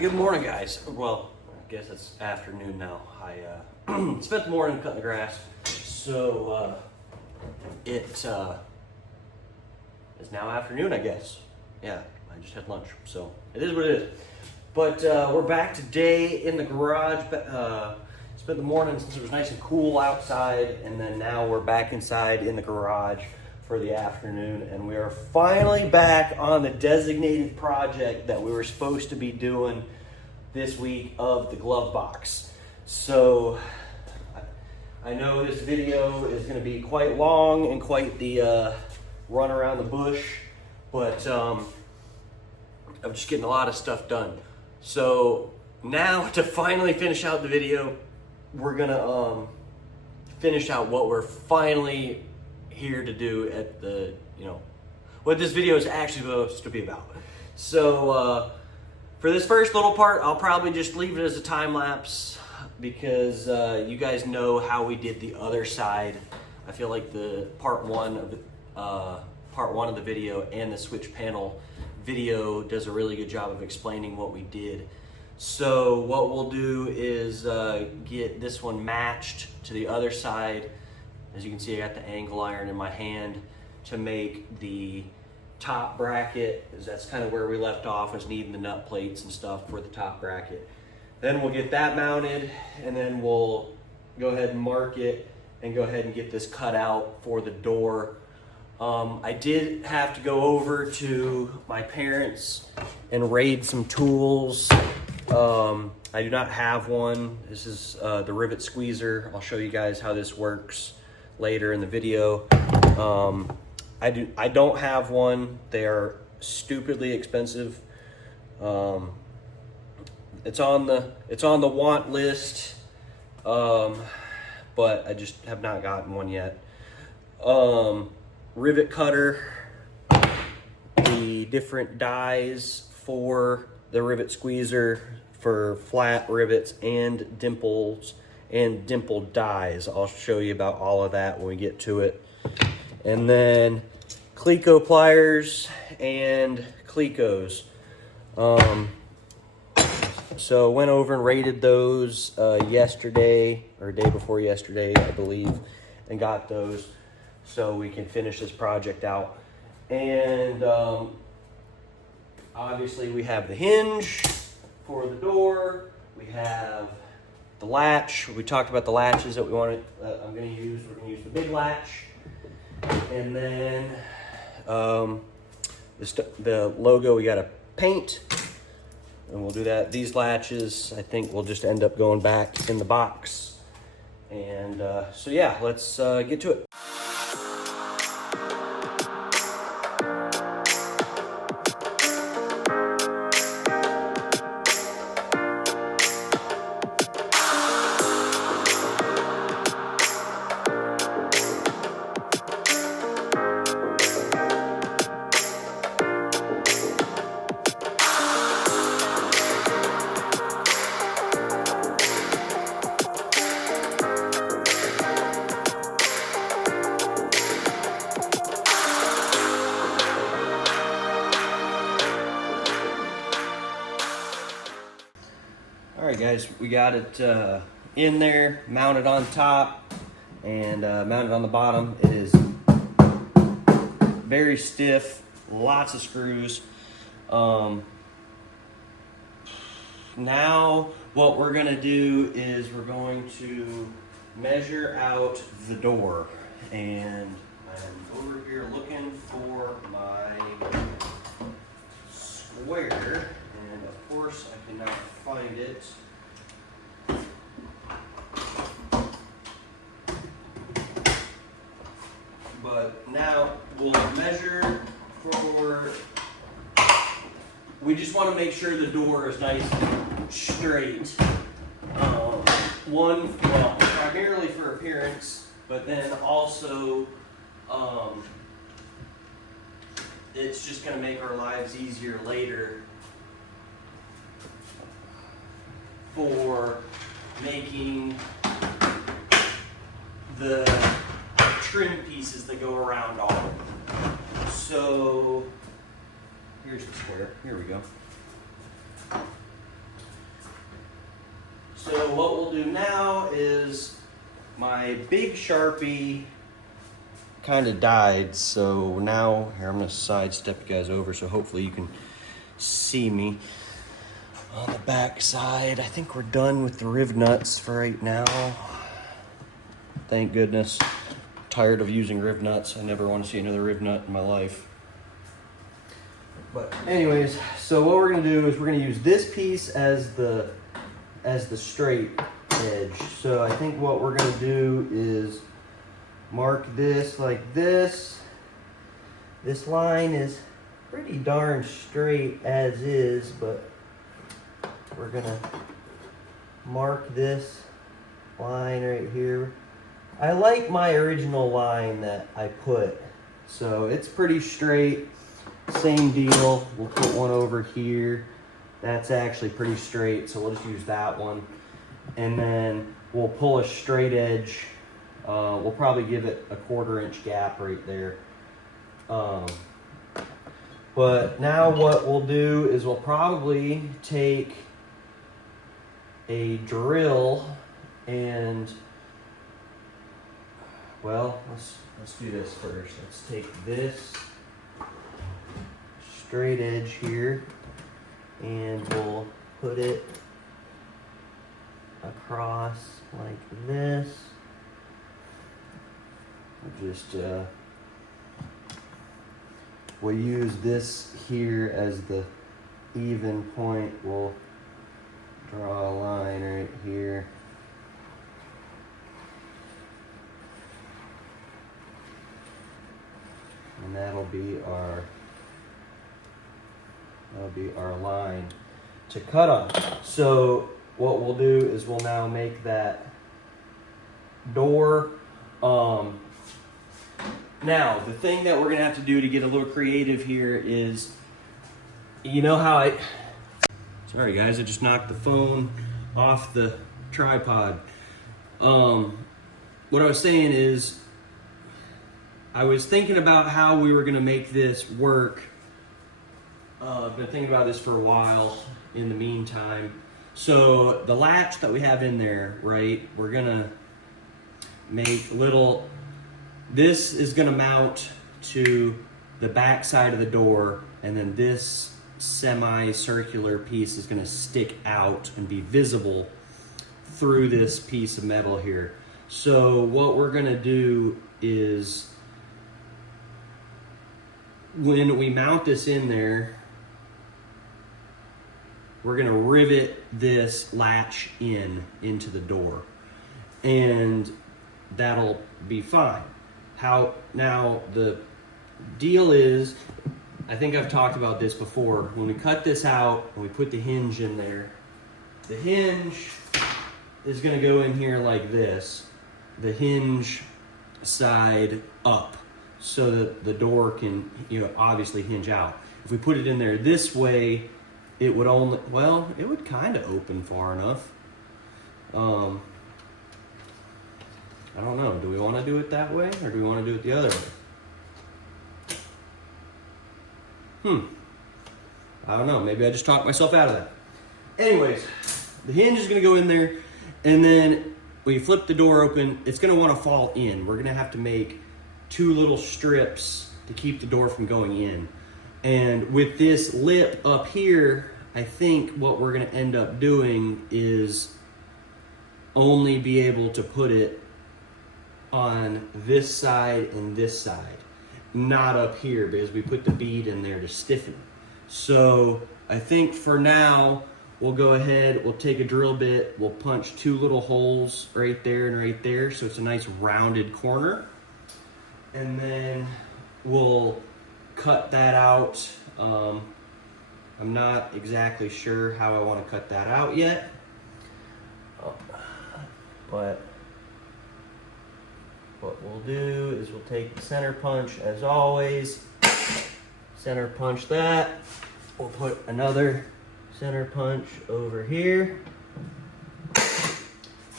Good morning, guys. Well, I guess it's afternoon now. I spent the morning cutting the grass, so it is now afternoon, I guess. Yeah, I just had lunch, so it is what it is. But we're back today in the garage. Spent the morning since it was nice and cool outside, and then now we're back inside in the garage for the afternoon, and we are finally back on the designated project that we were supposed to be doing this week of the glove box. So I know this video is going to be quite long and quite the run around the bush, but I'm just getting a lot of stuff done. So now to finally finish out the video, we're gonna finish out what we're finally here to do at the, what this video is actually supposed to be about. So for this first little part, I'll probably just leave it as a time lapse because you guys know how we did the other side. I feel like the part one of the video and the switch panel video does a really good job of explaining what we did. So what we'll do is get this one matched to the other side. As you can see, I got the angle iron in my hand to make the top bracket, because that's kind of where we left off, was needing the nut plates and stuff for the top bracket. Then we'll get that mounted, and then we'll go ahead and mark it and go ahead and get this cut out for the door. I did have to go over to my parents and raid some tools. I do not have one. This is the Rivet Squeezer. I'll show you guys how this works later in the video. I don't have one. They are stupidly expensive. It's on the want list, but I just have not gotten one yet. Rivet Cutter, the different dies for the Rivet Squeezer for flat rivets and dimples and dimpled dies. I'll show you about all of that when we get to it. And then Cleco pliers and Clecos. So went over and rated those yesterday or day before yesterday, I believe, and got those so we can finish this project out. And obviously we have the hinge for the door. We have the latch. We talked about the latches that I'm going to use. We're going to use the big latch. And then the logo we got to paint. And we'll do that. These latches, I think, will just end up going back in the box. And so yeah, let's get to it. All right, guys, we got it in there, mounted on top, and mounted on the bottom. It is very stiff, lots of screws. Now what we're gonna do is we're going to measure out the door. And I'm over here looking for my square. And of course, I cannot find it. But now we'll measure for, we just want to make sure the door is nice and straight. Primarily for appearance, but then also it's just going to make our lives easier later for making the trim pieces that go around all of them. So here's the square. Here we go. so what we'll do now is my big Sharpie kind of died, so now here I'm going to sidestep you guys over so hopefully you can see me on the back side. I think we're done with the riv nuts for right now. Thank goodness. I'm tired of using riv nuts. I never want to see another riv nut in my life. But anyways, so what we're going to do is we're going to use this piece as the straight edge. So I think what we're going to do is mark this like this. This line is pretty darn straight as is, but we're gonna mark this line right here. I like my original line that I put, so it's pretty straight. Same deal, we'll put one over here. That's actually pretty straight, so we'll just use that one. And then we'll pull a straight edge. We'll probably give it a 1/4 inch gap right there. But now what we'll do is we'll probably take a drill and, well, let's do this first. Let's take this straight edge here and we'll put it across like this. We'll use this here as the even point. We'll draw a line right here. And that'll be our line to cut on. So what we'll do is we'll now make that door. Now, the thing that we're gonna have to do to get a little creative here is, you know how sorry guys, I just knocked the phone off the tripod. What I was saying is, I was thinking about how we were gonna make this work. I've been thinking about this for a while in the meantime. So the latch that we have in there, right, we're gonna make little, this is gonna mount to the back side of the door, and then this semicircular piece is gonna stick out and be visible through this piece of metal here. So what we're gonna do is, when we mount this in there, we're gonna rivet this latch into the door, and that'll be fine. Now the deal is, I think I've talked about this before, when we cut this out and we put the hinge in there, the hinge is gonna go in here like this, the hinge side up, so that the door can, obviously hinge out. If we put it in there this way, it would only, well, it would kind of open far enough. I don't know, do we want to do it that way, or do we want to do it the other way? I don't know, maybe I just talked myself out of that. Anyways, the hinge is gonna go in there, and then when you flip the door open, it's gonna want to fall in. We're gonna have to make 2 little strips to keep the door from going in. And with this lip up here, I think what we're gonna end up doing is only be able to put it on this side and this side, not up here, because we put the bead in there to stiffen it. So I think for now, we'll go ahead, we'll take a drill bit, we'll punch 2 little holes right there and right there, so it's a nice rounded corner. And then we'll cut that out. I'm not exactly sure how I want to cut that out yet, but what we'll do is we'll take the center punch as always, center punch that. We'll put another center punch over here.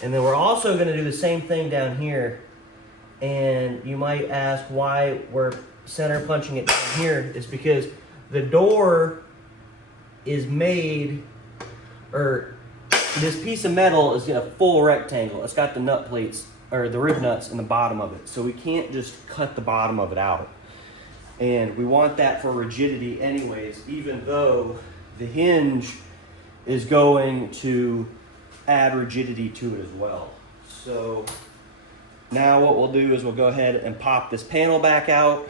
And then we're also going to do the same thing down here. And you might ask why we're center punching it down here. Is because the door is made, or this piece of metal is a full rectangle. It's got the nut plates, or the rib nuts in the bottom of it. So we can't just cut the bottom of it out. And we want that for rigidity anyways, even though the hinge is going to add rigidity to it as well. So now what we'll do is we'll go ahead and pop this panel back out,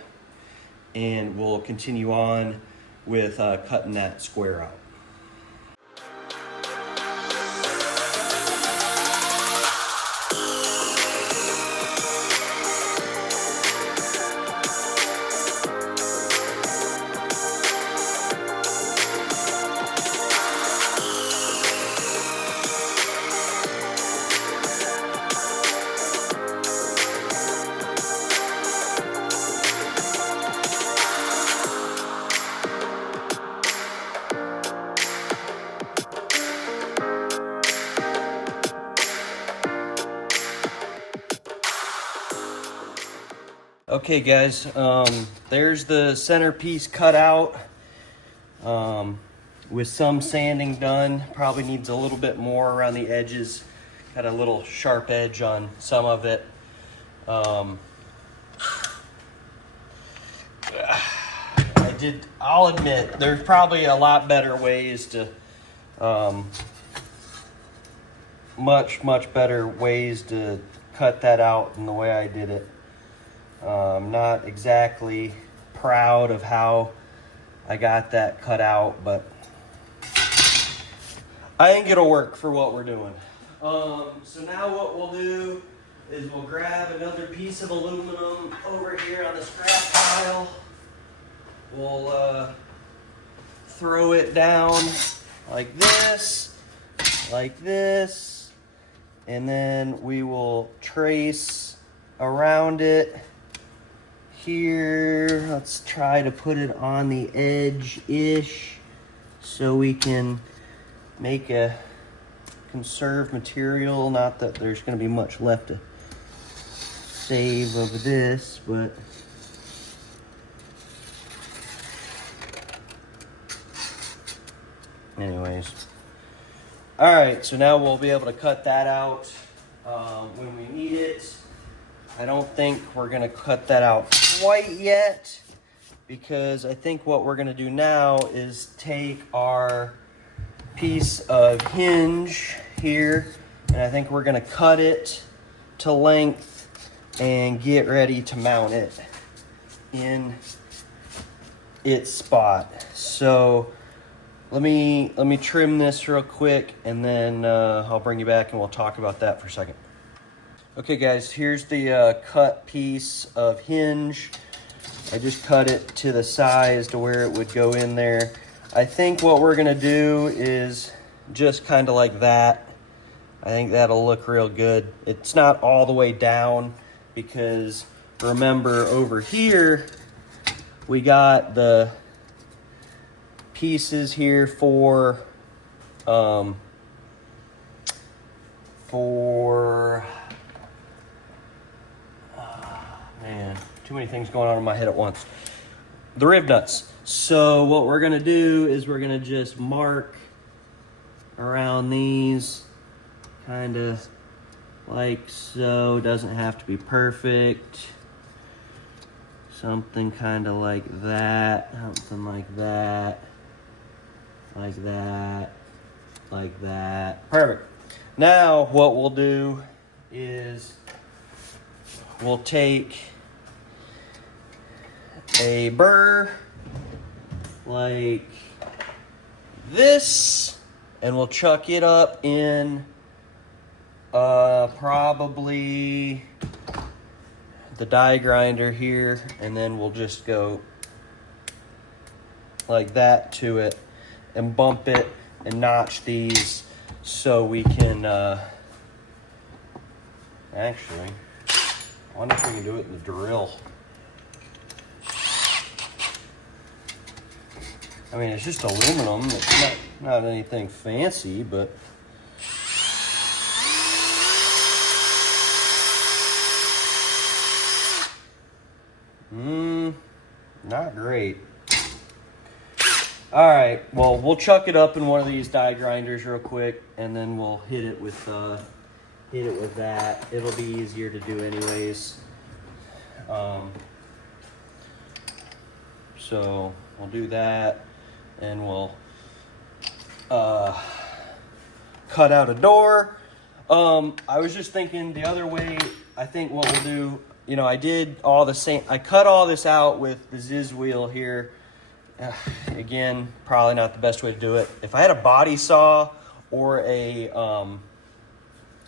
and we'll continue on with cutting that square out. Okay guys, there's the centerpiece cut out with some sanding done. Probably needs a little bit more around the edges. Got a little sharp edge on some of it. I'll admit, there's probably a lot better ways to, much better ways to cut that out than the way I did it. I'm not exactly proud of how I got that cut out, but I think it'll work for what we're doing. So now what we'll do is we'll grab another piece of aluminum over here on the scrap pile. We'll throw it down like this, and then we will trace around it. Here, let's try to put it on the edge-ish so we can make a conserved material. Not that there's going to be much left to save of this, but anyways. All right, so now we'll be able to cut that out when we need it. I don't think we're gonna cut that out quite yet, because I think what we're gonna do now is take our piece of hinge here, and I think we're gonna cut it to length and get ready to mount it in its spot. So let me trim this real quick, and then I'll bring you back and we'll talk about that for a second. Okay guys, here's the cut piece of hinge. I just cut it to the size to where it would go in there. I think what we're gonna do is just kind of like that. I think that'll look real good. It's not all the way down, because remember over here, we got the pieces here for man, too many things going on in my head at once. The rib nuts. So what we're gonna do is we're gonna just mark around these, kind of like so. Doesn't have to be perfect. Something kind of like that, something like that, like that, like that. Perfect. Now what we'll do is we'll take a burr like this, and we'll chuck it up in probably the die grinder here, and then we'll just go like that to it and bump it and notch these so we can actually, I wonder if we can do it in the drill. I mean, it's just aluminum. It's not anything fancy, but not great. All right, well, we'll chuck it up in one of these die grinders real quick, and then we'll hit it with that. It'll be easier to do anyways. So we'll do that, and we'll cut out a door. I was just thinking the other way. I think what we'll do, you know, I did all the same. I cut all this out with the Ziz wheel here. Again, probably not the best way to do it. If I had a body saw or a,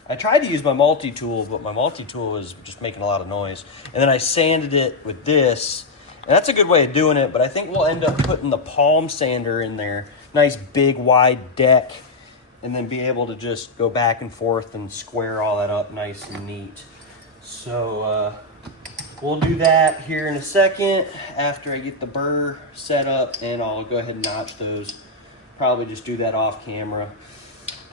I tried to use my multi-tool, but my multi-tool was just making a lot of noise. And then I sanded it with this, and that's a good way of doing it, but I think we'll end up putting the palm sander in there. Nice big wide deck, and then be able to just go back and forth and square all that up nice and neat. So we'll do that here in a second after I get the burr set up, and I'll go ahead and notch those. Probably just do that off camera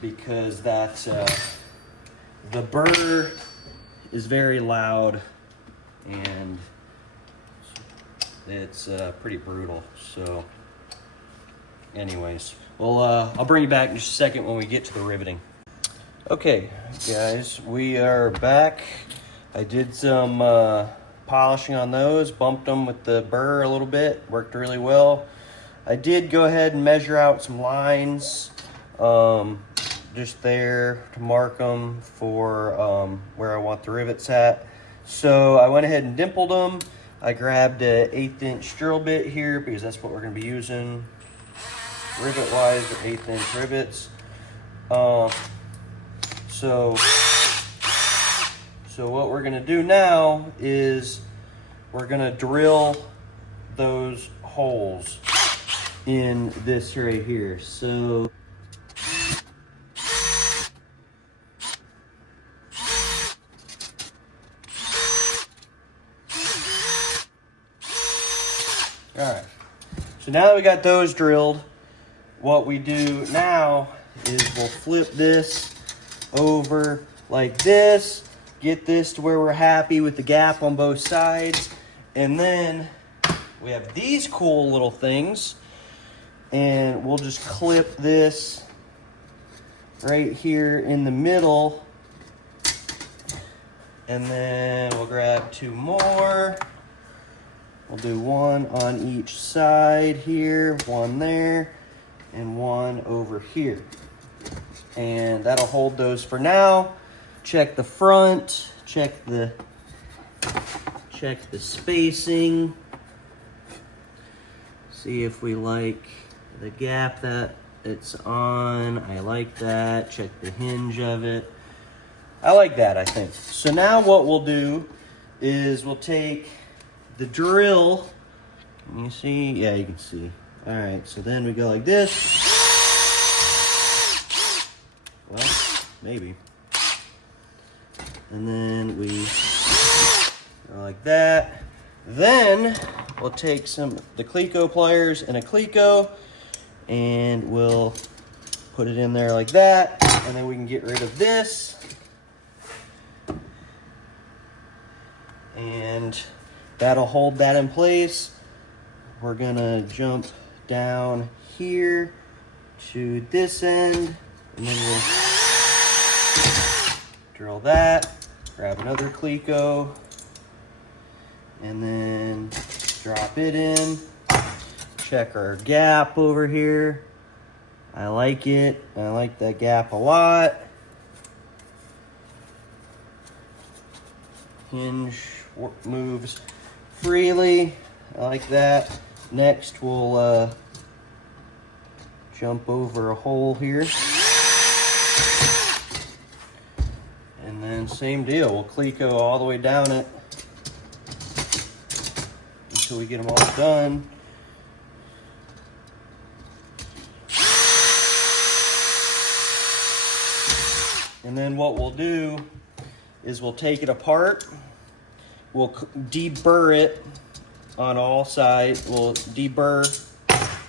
because that's the burr is very loud and it's pretty brutal. So anyways, well, I'll bring you back in just a second when we get to the riveting. Okay, guys, we are back. I did some polishing on those, bumped them with the burr a little bit, worked really well. I did go ahead and measure out some lines just there to mark them for where I want the rivets at. So I went ahead and dimpled them. I grabbed an 1/8 inch drill bit here because that's what we're going to be using rivet wise, or 1/8 inch rivets. So what we're going to do now is we're going to drill those holes in this right here. So all right, so now that we got those drilled, what we do now is we'll flip this over like this, get this to where we're happy with the gap on both sides, and then we have these cool little things, and we'll just clip this right here in the middle, and then we'll grab 2 more. We'll do 1 on each side here, 1 there, and 1 over here. And that'll hold those for now. Check the front, check the spacing. See if we like the gap that it's on. I like that. Check the hinge of it. I like that, I think. So now what we'll do is we'll take the drill. Can you see? Yeah, you can see. All right, so then we go like this. Well, maybe. And then we go like that. Then we'll take the Cleco pliers and a Cleco, and we'll put it in there like that. And then we can get rid of this. And that'll hold that in place. We're gonna jump down here to this end, and then we'll drill that, grab another Cleco, and then drop it in. Check our gap over here. I like it. I like that gap a lot. Hinge moves freely. I like that. Next, we'll jump over a hole here. And then same deal. We'll Cleco all the way down it until we get them all done. And then what we'll do is we'll take it apart. We'll deburr it on all sides. We'll deburr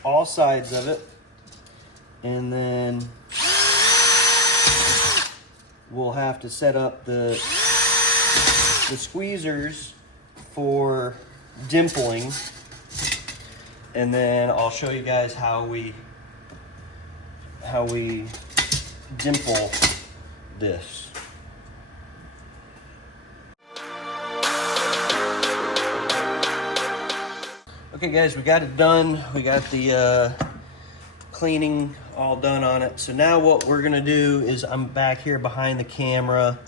all sides of it. And then we'll have to set up the squeezers for dimpling. and then I'll show you guys how we dimple this. Okay guys, we got it done. We got the cleaning all done on it. So now what we're gonna do is I'm back here behind the camera,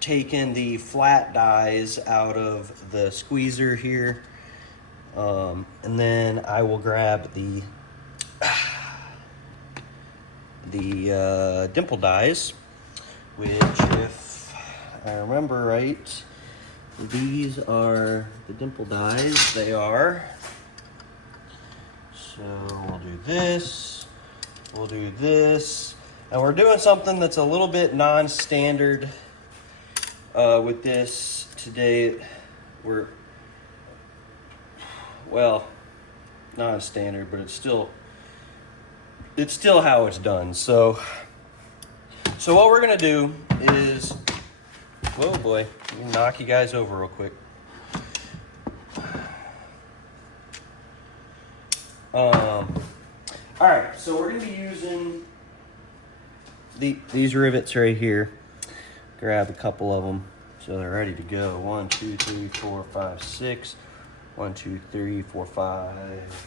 taking the flat dies out of the squeezer here. And then I will grab the dimple dies, which, if I remember right, these are the dimple dies. They are. So we'll do this, we'll do this, and we're doing something that's a little bit non-standard with this today. We're, well, non-standard, but it's still how it's done. So what we're gonna do is, whoa boy, let me knock you guys over real quick. All right, so we're gonna be using these rivets right here. Grab a couple of them so they're ready to go. 1, 2, 3, 4, 5, 6. 1, 2, 3, 4, 5,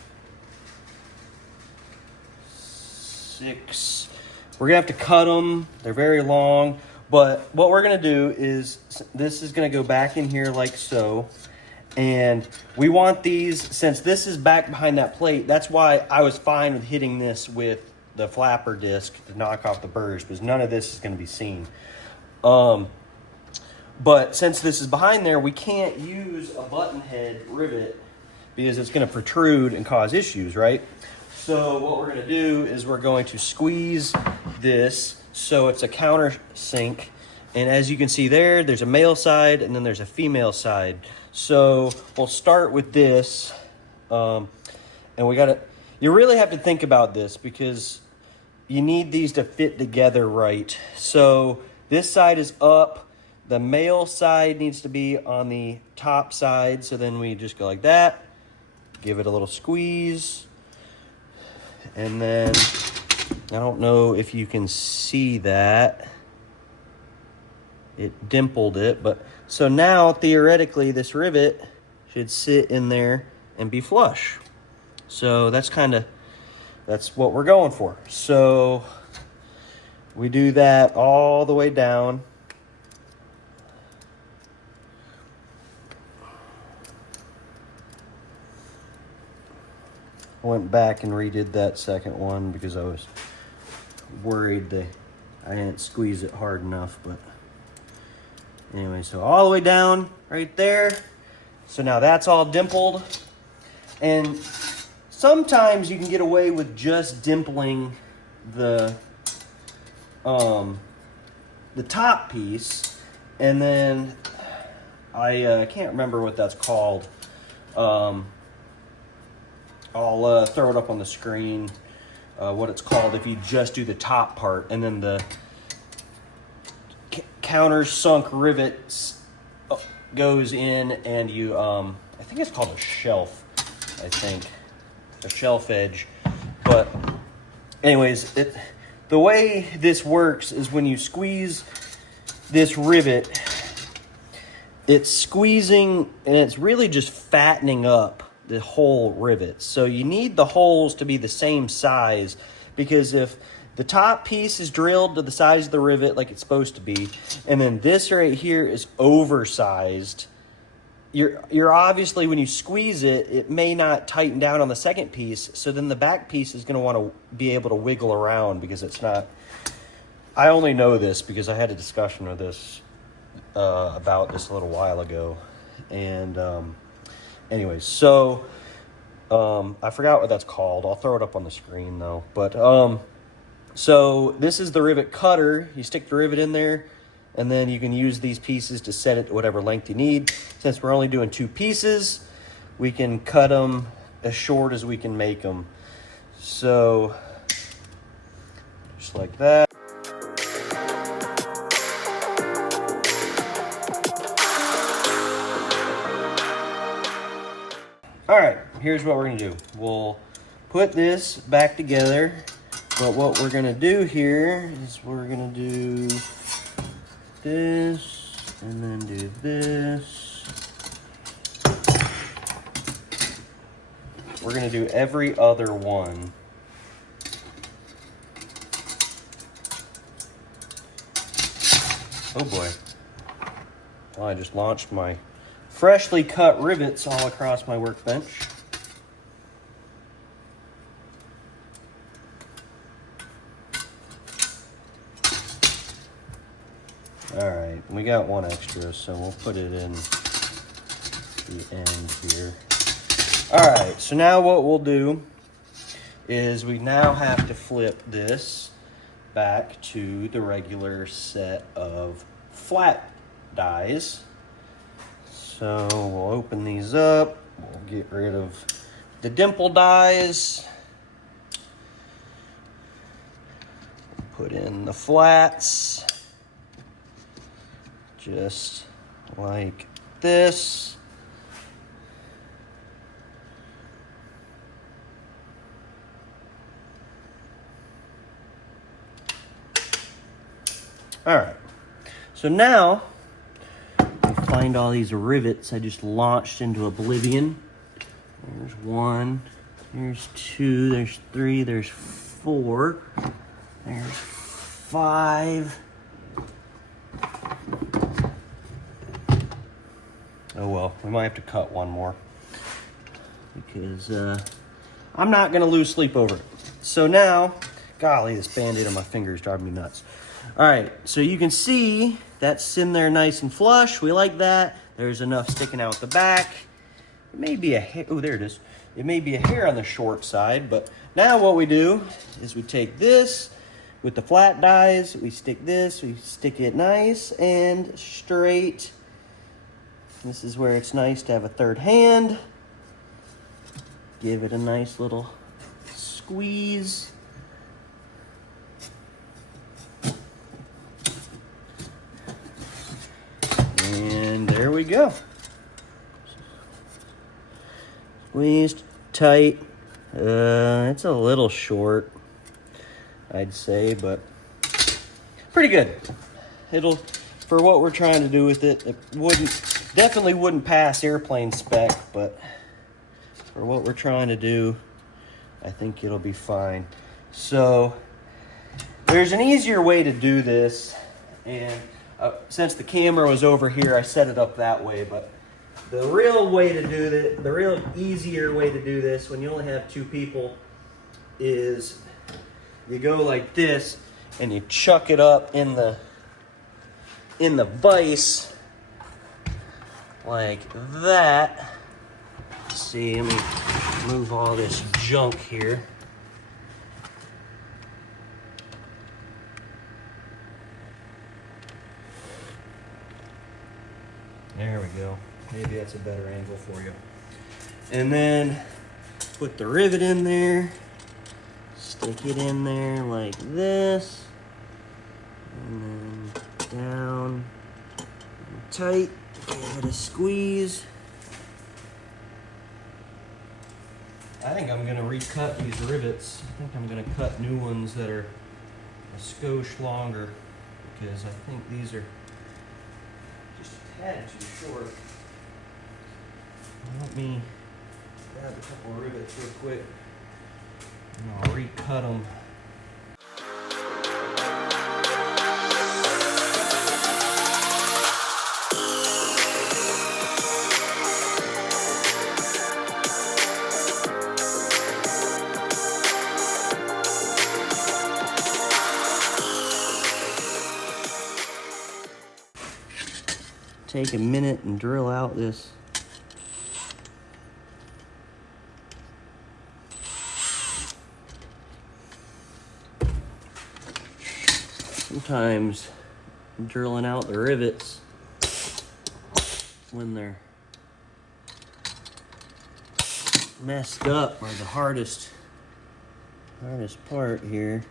6. We're gonna have to cut them. They're very long, but what we're gonna do is this is gonna go back in here like so. And we want these, since this is back behind that plate, that's why I was fine with hitting this with the flapper disc to knock off the burrs, because none of this is going to be seen. But since this is behind there, we can't use a button head rivet because it's going to protrude and cause issues, right? So what we're going to do is we're going to squeeze this so it's a countersink. And as you can see there, there's a male side and then there's a female side. So we'll start with this, and you really have to think about this because you need these to fit together right. So this side is up, the male side needs to be on the top side. So then we just go like that, give it a little squeeze, and then I don't know if you can see that. It dimpled it, but so now theoretically this rivet should sit in there and be flush. So that's what we're going for. So we do that all the way down. I went back and redid that second one because I was worried that I didn't squeeze it hard enough, but anyway, so all the way down right there. So now that's all dimpled. And sometimes you can get away with just dimpling the top piece. And then I can't remember what that's called. I'll throw it up on the screen, what it's called if you just do the top part and then the countersunk rivet goes in, and you I think it's called a shelf, a shelf edge. But anyways, the way this works is when you squeeze this rivet, it's squeezing and it's really just fattening up the whole rivet. So you need the holes to be the same size, because if the top piece is drilled to the size of the rivet like it's supposed to be, and then this right here is oversized, you're obviously, when you squeeze it, it may not tighten down on the second piece, so then the back piece is going to want to be able to wiggle around because it's not. I only know this because I had a discussion with this about this a little while ago. And anyways, so I forgot what that's called. I'll throw it up on the screen though. But so this is the rivet cutter. You stick the rivet in there, and then you can use these pieces to set it to whatever length you need. Since we're only doing 2 pieces, we can cut them as short as we can make them. So just like that. All right, here's what we're gonna do. We'll put this back together, but what we're gonna do here is we're gonna do this and then do this. We're gonna do every other one. Oh boy. Well, I just launched my freshly cut rivets all across my workbench. All right, we got one extra, so we'll put it in the end here. All right, so now what we'll do is we now have to flip this back to the regular set of flat dies. So we'll open these up, we'll get rid of the dimple dies, put in the flats, just like this. All right, so now find all these rivets I just launched into oblivion. There's one, there's two, there's three, there's four, there's five. Oh well, we might have to cut one more because I'm not gonna lose sleep over it. So now, golly, this Band-Aid on my finger is driving me nuts. All right, so you can see that's in there nice and flush. We like that. There's enough sticking out the back. It may be a hair, oh, there it is. It may be a hair on the short side, but now what we do is we take this with the flat dies, we stick this, we stick it nice and straight. This is where it's nice to have a third hand. Give it a nice little squeeze. And there we go. Squeezed tight. It's a little short, I'd say, but pretty good. It'll, for what we're trying to do with it, it definitely wouldn't pass airplane spec, but for what we're trying to do, I think it'll be fine. So there's an easier way to do this, and since the camera was over here, I set it up that way, but the real way to do this, the real easier way to do this when you only have two people is you go like this and you chuck it up in the vise like that. Let's see, let me move all this junk here. There we go. Maybe that's a better angle for you. And then put the rivet in there. Stick it in there like this. And then down tight. Give it a squeeze. I think I'm gonna recut these rivets. I think I'm gonna cut new ones that are a skosh longer because I think these are just a tad too short. Let me grab a couple of rivets real quick and I'll recut them. Take a minute and drill out this sometimes drilling out the rivets when they're messed up are the hardest part here.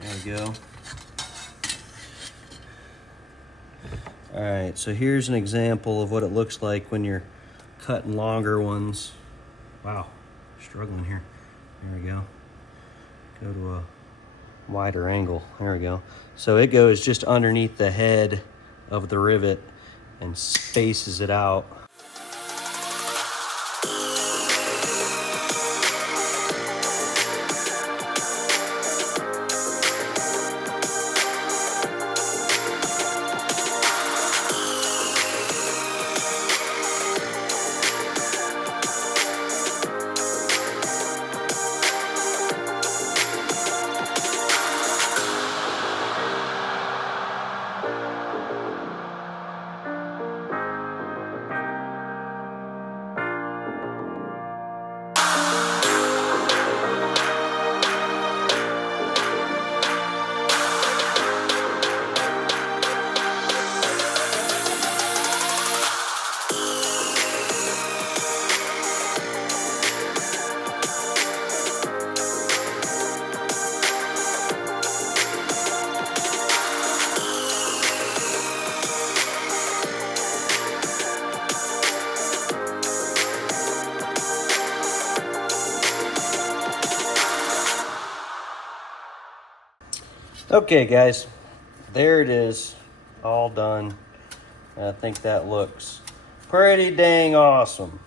There we go. All right, so here's an example of what it looks like when you're cutting longer ones. Wow, struggling here. There we go. Go to a wider angle. There we go. So it goes just underneath the head of the rivet and spaces it out. Okay guys, there it is, all done. I think that looks pretty dang awesome.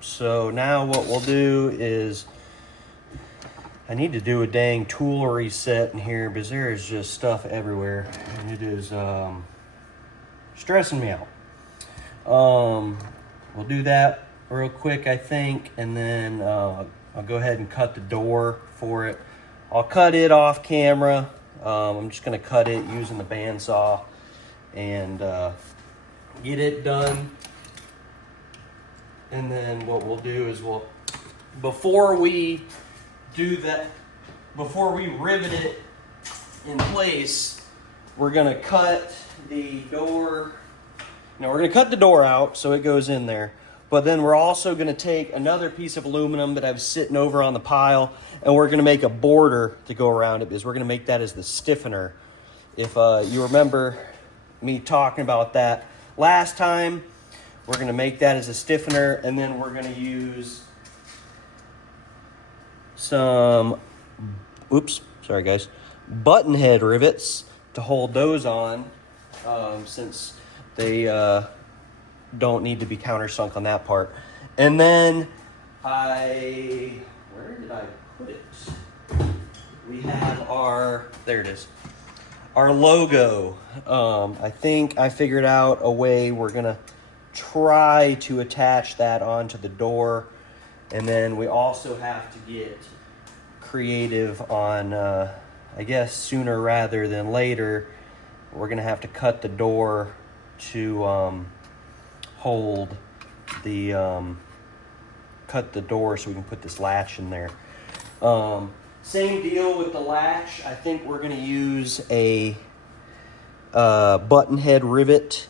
So now what we'll do is, I need to do a dang tool reset in here because there is just stuff everywhere and it is stressing me out. We'll do that real quick, I think, and then I'll go ahead and cut the door for it. I'll cut it off camera. I'm just going to cut it using the bandsaw and get it done. And then what we'll do is before we do that, before we rivet it in place, we're going to cut the door. Now we're going to cut the door out so it goes in there. But then we're also going to take another piece of aluminum that I was sitting over on the pile, and we're going to make a border to go around it because we're going to make that as the stiffener. If you remember me talking about that last time, we're going to make that as a stiffener, and then we're going to use some, sorry guys, button head rivets to hold those on since they don't need to be countersunk on that part. And then where did I put it? We have there it is, our logo. I think I figured out a way we're gonna try to attach that onto the door. And then we also have to get creative on, I guess sooner rather than later, we're gonna have to cut the door to hold the cut the door so we can put this latch in there. Same deal with the latch. I think we're going to use a button head rivet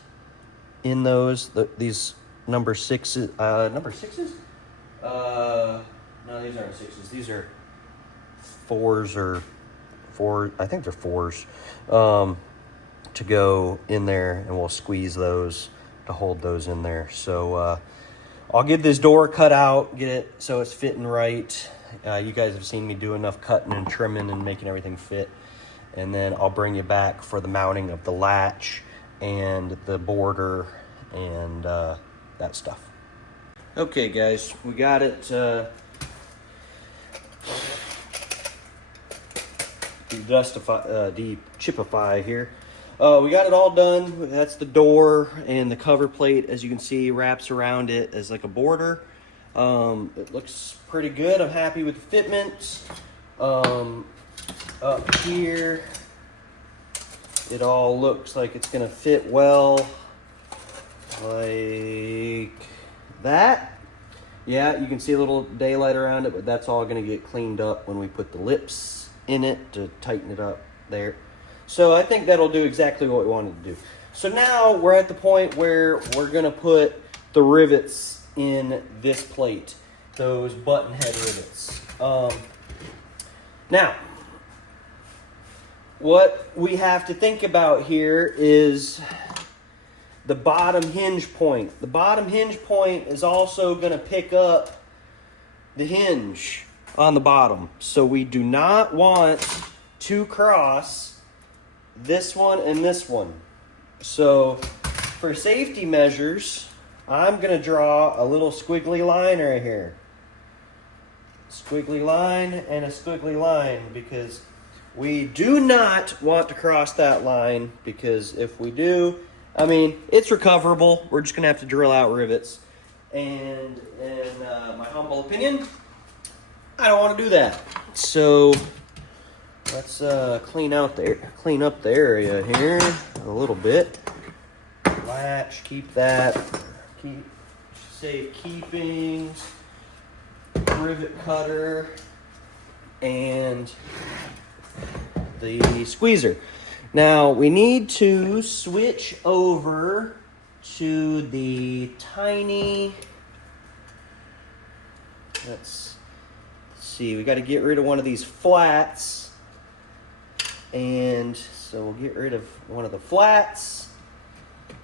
in those. These number sixes. Number sixes? No, these aren't sixes. These are fours or four. I think they're fours. To go in there, and we'll squeeze those to hold those in there. So I'll get this door cut out, get it so it's fitting right. You guys have seen me do enough cutting and trimming and making everything fit. And then I'll bring you back for the mounting of the latch and the border and that stuff. Okay guys, we got it de-chipify here. We got it all done. That's the door, and the cover plate, as you can see, wraps around it as like a border. It looks pretty good. I'm happy with the fitments. Up here, it all looks like it's gonna fit well, like that. Yeah, you can see a little daylight around it, but that's all gonna get cleaned up when we put the lips in it to tighten it up there. So I think that'll do exactly what we wanted to do. So now we're at the point where we're gonna put the rivets in this plate, those button head rivets. Now, what we have to think about here is the bottom hinge point. The bottom hinge point is also going to pick up the hinge on the bottom. So we do not want to cross this one and this one. So for safety measures, I'm going to draw a little squiggly line right here. Squiggly line and a squiggly line, because we do not want to cross that line, because if we do, I mean, it's recoverable. We're just going to have to drill out rivets. And in my humble opinion, I don't want to do that. So let's clean up the area here a little bit. Latch, keep that. Keep safe keepings. Rivet cutter and the squeezer. Now we need to switch over to the tiny, let's see, we got to get rid of one of these flats, and so we'll get rid of one of the flats,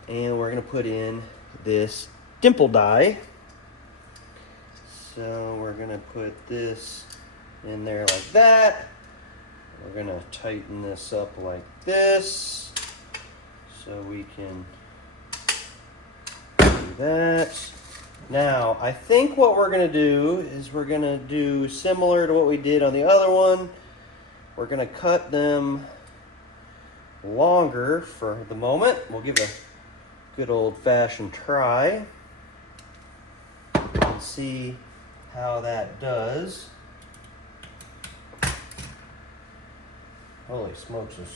and we're going to put in this dimple die. So we're going to put this in there like that. We're going to tighten this up like this so we can do that. Now, I think what we're going to do is we're going to do similar to what we did on the other one. We're going to cut them longer for the moment. We'll give a good old-fashioned try and see how that does. Holy smokes, those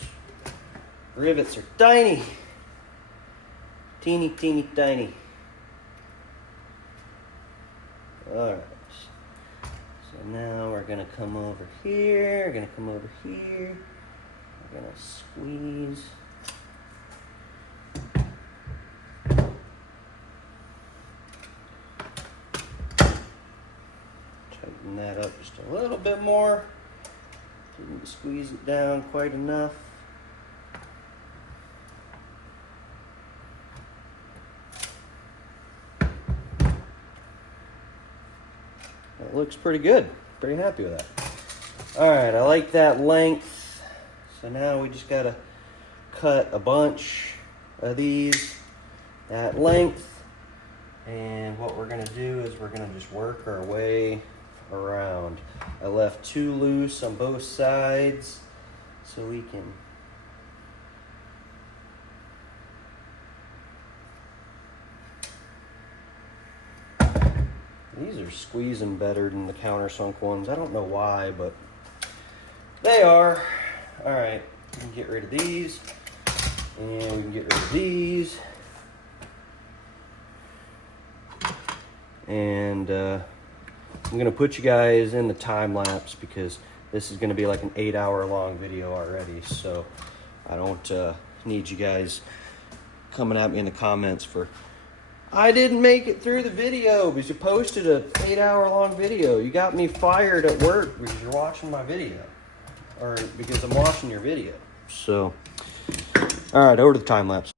rivets are tiny. Teeny, teeny, tiny. Alright. So now we're going to come over here. We're going to come over here. We're going to squeeze. Tighten that up just a little bit more. Didn't squeeze it down quite enough. That looks pretty good. Pretty happy with that. Alright, I like that length. So now we just gotta cut a bunch of these that length. And what we're gonna do is we're gonna just work our way around. I left two loose on both sides so we can these are squeezing better than the countersunk ones. I don't know why, but they are. Alright, we can get rid of these, and we can get rid of these, and I'm going to put you guys in the time lapse because this is going to be like an 8-hour long video already. So I don't need you guys coming at me in the comments for, I didn't make it through the video because you posted an 8-hour long video. You got me fired at work because you're watching my video, or because I'm watching your video. So, all right, over to the time lapse.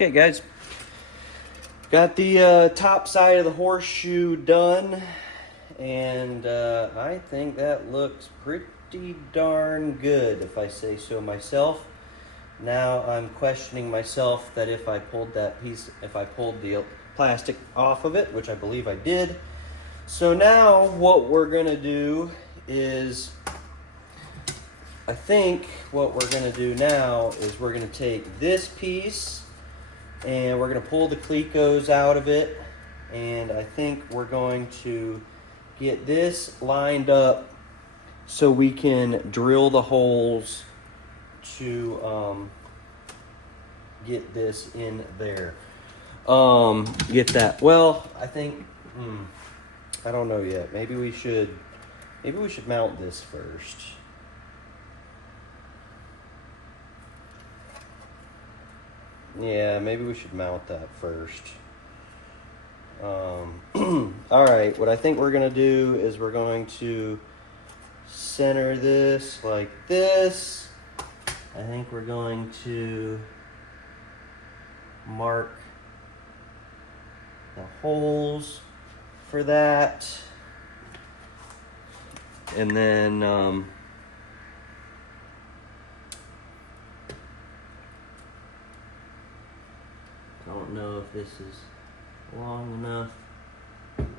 Okay, guys, got the top side of the horseshoe done, and I think that looks pretty darn good, if I say so myself. Now I'm questioning myself that if I pulled the plastic off of it, which I believe I did. So now what we're gonna do is, I think what we're gonna do now is we're gonna take this piece and we're going to pull the clecos out of it, and I think we're going to get this lined up so we can drill the holes to get this in there. Get that. Well, I think, I don't know yet. Maybe we should Maybe we should mount this first. Yeah, maybe we should mount that first. All right, what I think we're gonna do is we're going to center this like this. I think we're going to mark the holes for that. And then I don't know if this is long enough.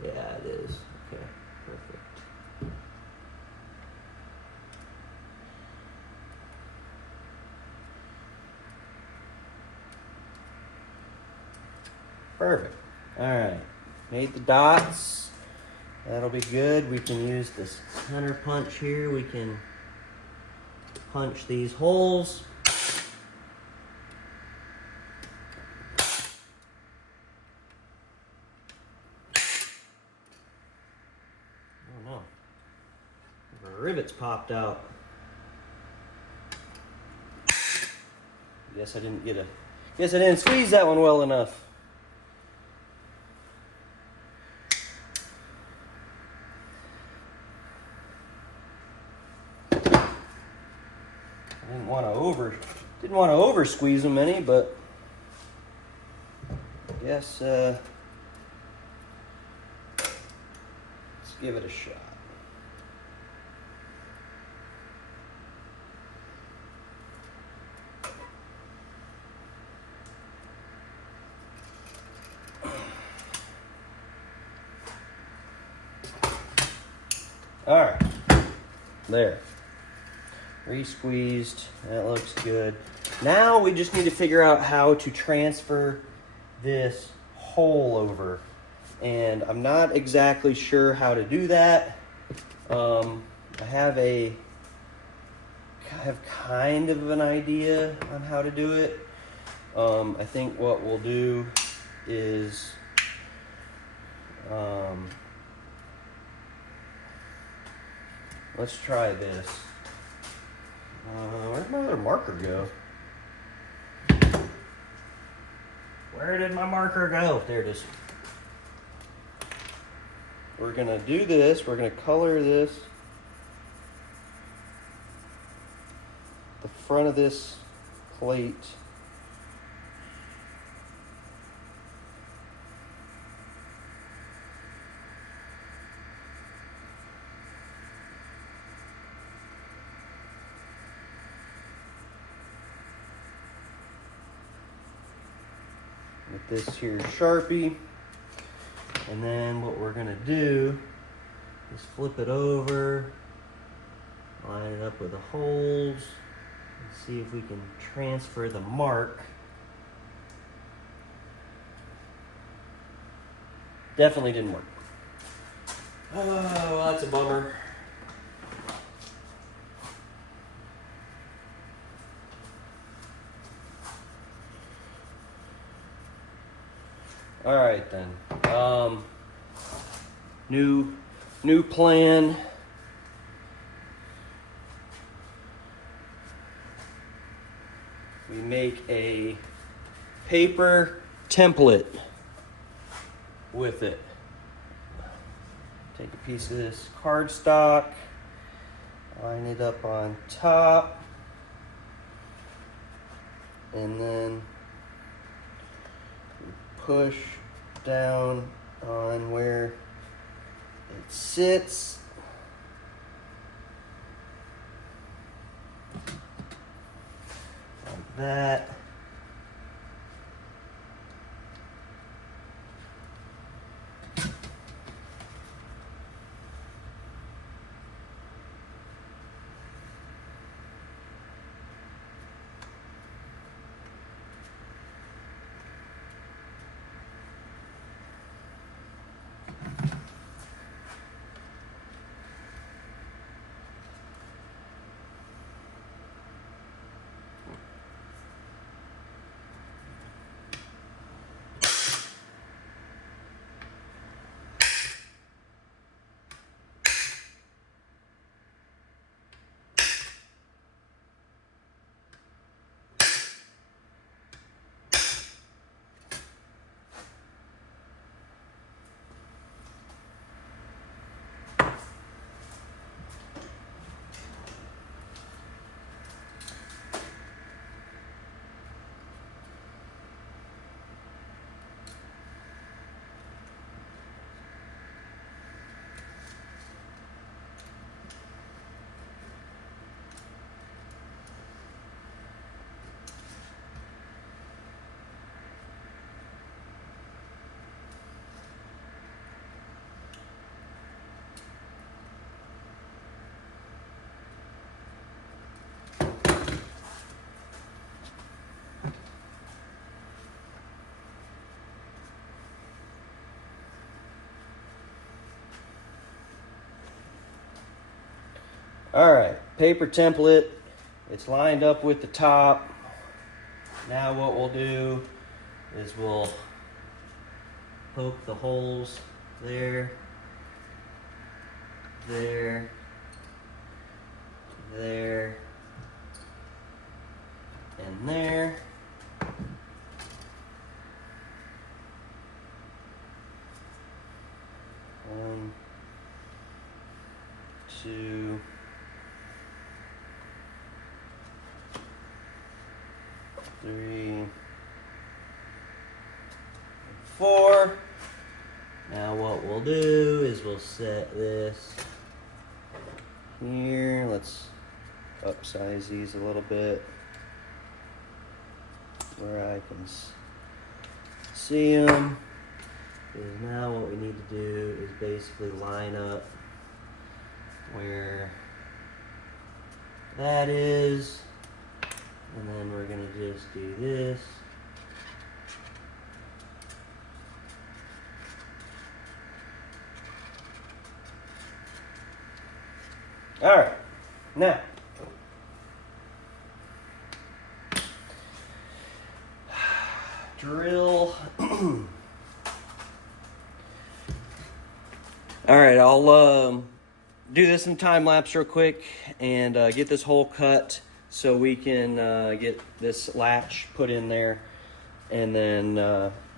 Yeah, it is. Okay, perfect. Perfect. All right, made the dots. That'll be good. We can use this center punch here. We can punch these holes. Oh no, the rivets popped out. Guess I didn't squeeze that one well enough. Didn't want to over squeeze them any, but I guess let's give it a shot. All right, there. Re-squeezed, that looks good. Now we just need to figure out how to transfer this hole over. And I'm not exactly sure how to do that. I have kind of an idea on how to do it. I think what we'll do is let's try this. Where'd my other marker go? Where did my marker go? There it is. We're gonna do this. We're gonna color this. The front of this plate. With this here Sharpie. And then what we're gonna do is flip it over, line it up with the holes, and see if we can transfer the mark. Definitely didn't work. Oh, well, that's a bummer. All right then. New plan. We make a paper template with it. Take a piece of this cardstock, line it up on top, and then push down on where it sits. Like that. All right, paper template. It's lined up with the top. Now what we'll do is we'll poke the holes there, there, there, and there. One, two, three, four. Now what we'll do is we'll set this here. Let's upsize these a little bit where I can see them. Because now what we need to do is basically line up where that is, and then we're going to just do this. All right, now drill. All right, I'll do this in time lapse real quick and get this hole cut so we can get this latch put in there, and then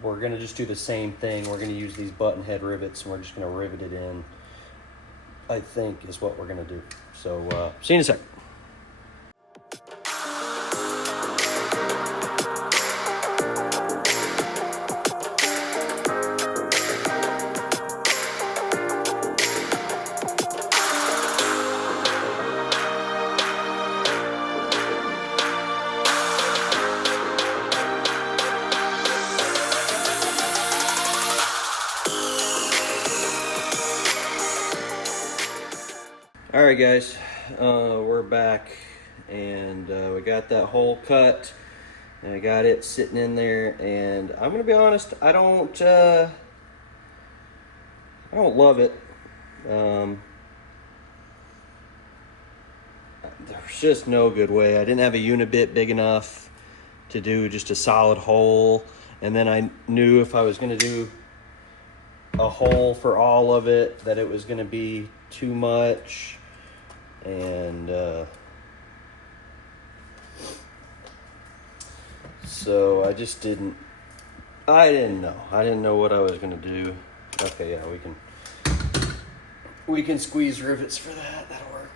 we're gonna just do the same thing. We're gonna use these button head rivets and we're just gonna rivet it in, I think is what we're gonna do. So see you in a second. All right, guys, we're back, and we got that hole cut, and I got it sitting in there. And I'm gonna be honest, I don't love it. There's just no good way. I didn't have a unibit big enough to do just a solid hole, and then I knew if I was gonna do a hole for all of it that it was gonna be too much. And so I just didn't know what I was gonna do. Okay, yeah, we can squeeze rivets for that. That'll work.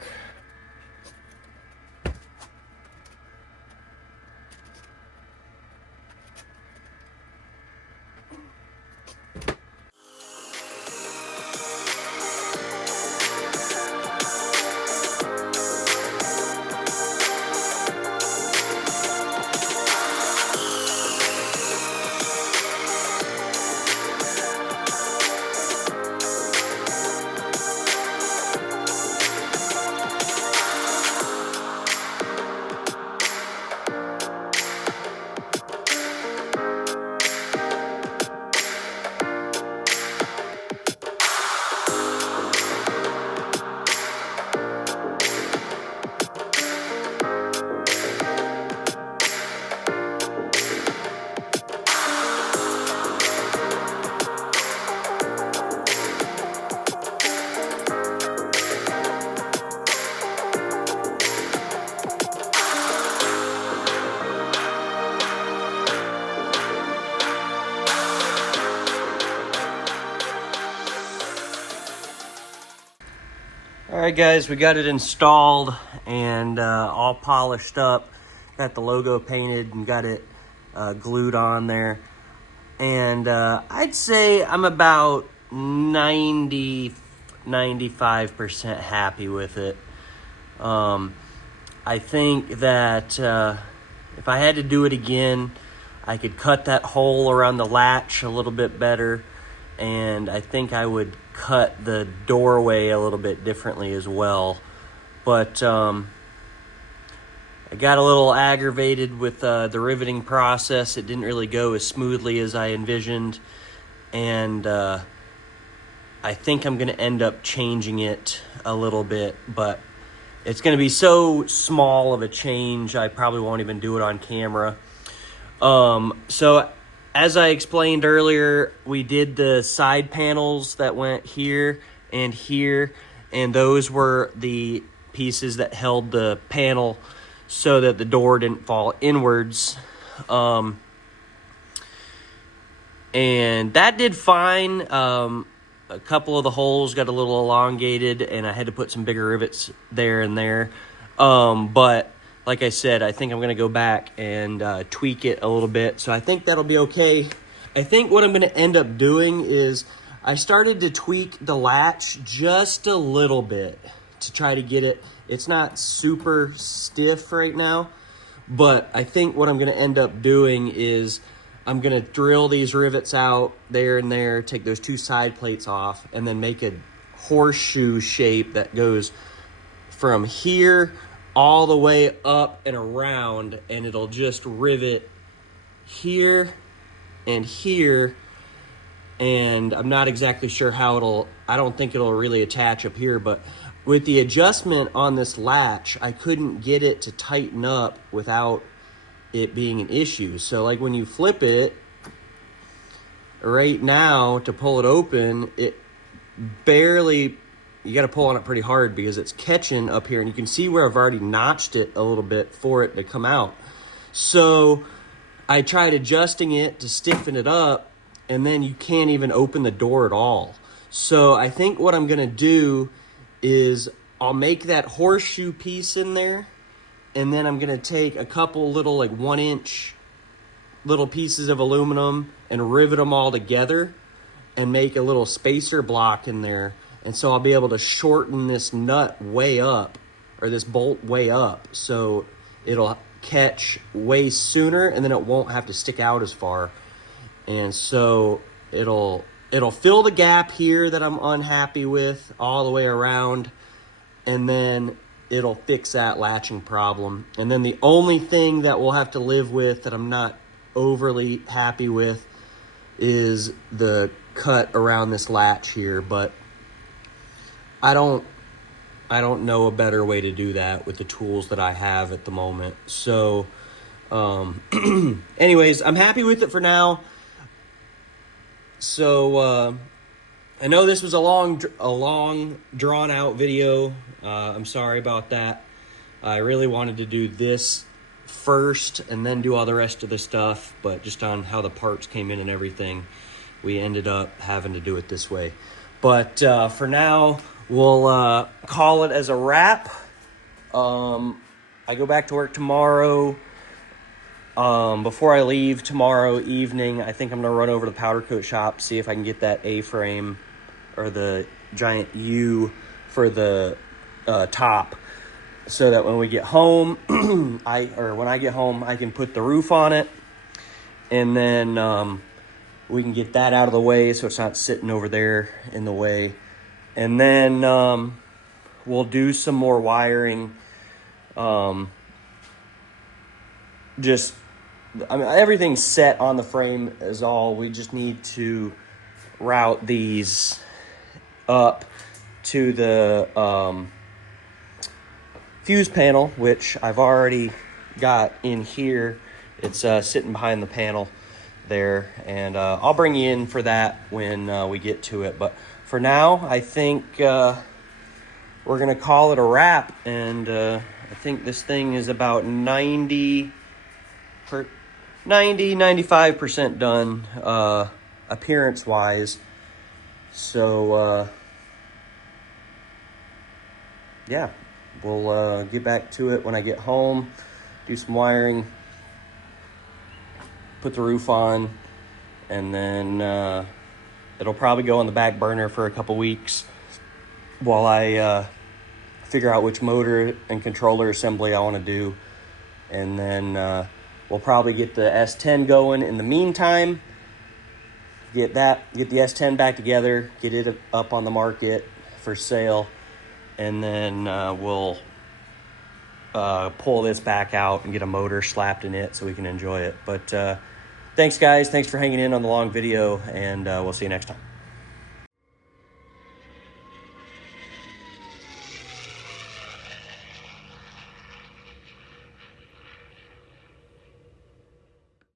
All right, guys, we got it installed and all polished up. Got the logo painted and got it glued on there. And I'd say I'm about 95% happy with it. I think that if I had to do it again, I could cut that hole around the latch a little bit better, and I think I would cut the doorway a little bit differently as well. But I got a little aggravated with the riveting process. It didn't really go as smoothly as I envisioned, and I think I'm going to end up changing it a little bit. But it's going to be so small of a change, I probably won't even do it on camera. So as I explained earlier, we did the side panels that went here, and those were the pieces that held the panel so that the door didn't fall inwards. And that did fine. A couple of the holes got a little elongated, and I had to put some bigger rivets there and there. But like I said, I think I'm going to go back and tweak it a little bit. So I think that'll be okay. I think what I'm going to end up doing is I started to tweak the latch just a little bit to try to get it. It's not super stiff right now, but I think what I'm going to end up doing is I'm going to drill these rivets out there and there, take those two side plates off, and then make a horseshoe shape that goes from here all the way up and around, and it'll just rivet here and here. And I'm not exactly sure how I don't think it'll really attach up here, but with the adjustment on this latch, I couldn't get it to tighten up without it being an issue. So like when you flip it right now to pull it open, it barely, you got to pull on it pretty hard because it's catching up here, and you can see where I've already notched it a little bit for it to come out. So I tried adjusting it to stiffen it up, and then you can't even open the door at all. So I think what I'm gonna do is I'll make that horseshoe piece in there, and then I'm going to take a couple little like 1-inch little pieces of aluminum and rivet them all together and make a little spacer block in there. And so I'll be able to shorten this nut way up, or this bolt way up, so it'll catch way sooner, and then it won't have to stick out as far. And so it'll fill the gap here that I'm unhappy with all the way around, and then it'll fix that latching problem. And then the only thing that we'll have to live with that I'm not overly happy with is the cut around this latch here, but I don't know a better way to do that with the tools that I have at the moment. So anyways, I'm happy with it for now. So I know this was a long drawn out video. I'm sorry about that. I really wanted to do this first and then do all the rest of the stuff, but just on how the parts came in and everything, we ended up having to do it this way. But for now, we'll call it as a wrap. I go back to work tomorrow. Before I leave tomorrow evening, I think I'm going to run over to the powder coat shop, see if I can get that A-frame or the giant U for the top, so that when we get home, when I get home, I can put the roof on it, and then we can get that out of the way so it's not sitting over there in the way. And then we'll do some more wiring. Everything's set on the frame is all. We just need to route these up to the fuse panel, which I've already got in here. It's sitting behind the panel there, and I'll bring you in for that when we get to it. But for now, I think we're gonna call it a wrap, and I think this thing is about 95% done appearance wise. So yeah, we'll get back to it when I get home, do some wiring, put the roof on, and then it'll probably go on the back burner for a couple weeks while I figure out which motor and controller assembly I want to do. And then we'll probably get the S10 going in the meantime, get the S10 back together, get it up on the market for sale, and then we'll pull this back out and get a motor slapped in it so we can enjoy it. But thanks guys, thanks for hanging in on the long video, and we'll see you next time.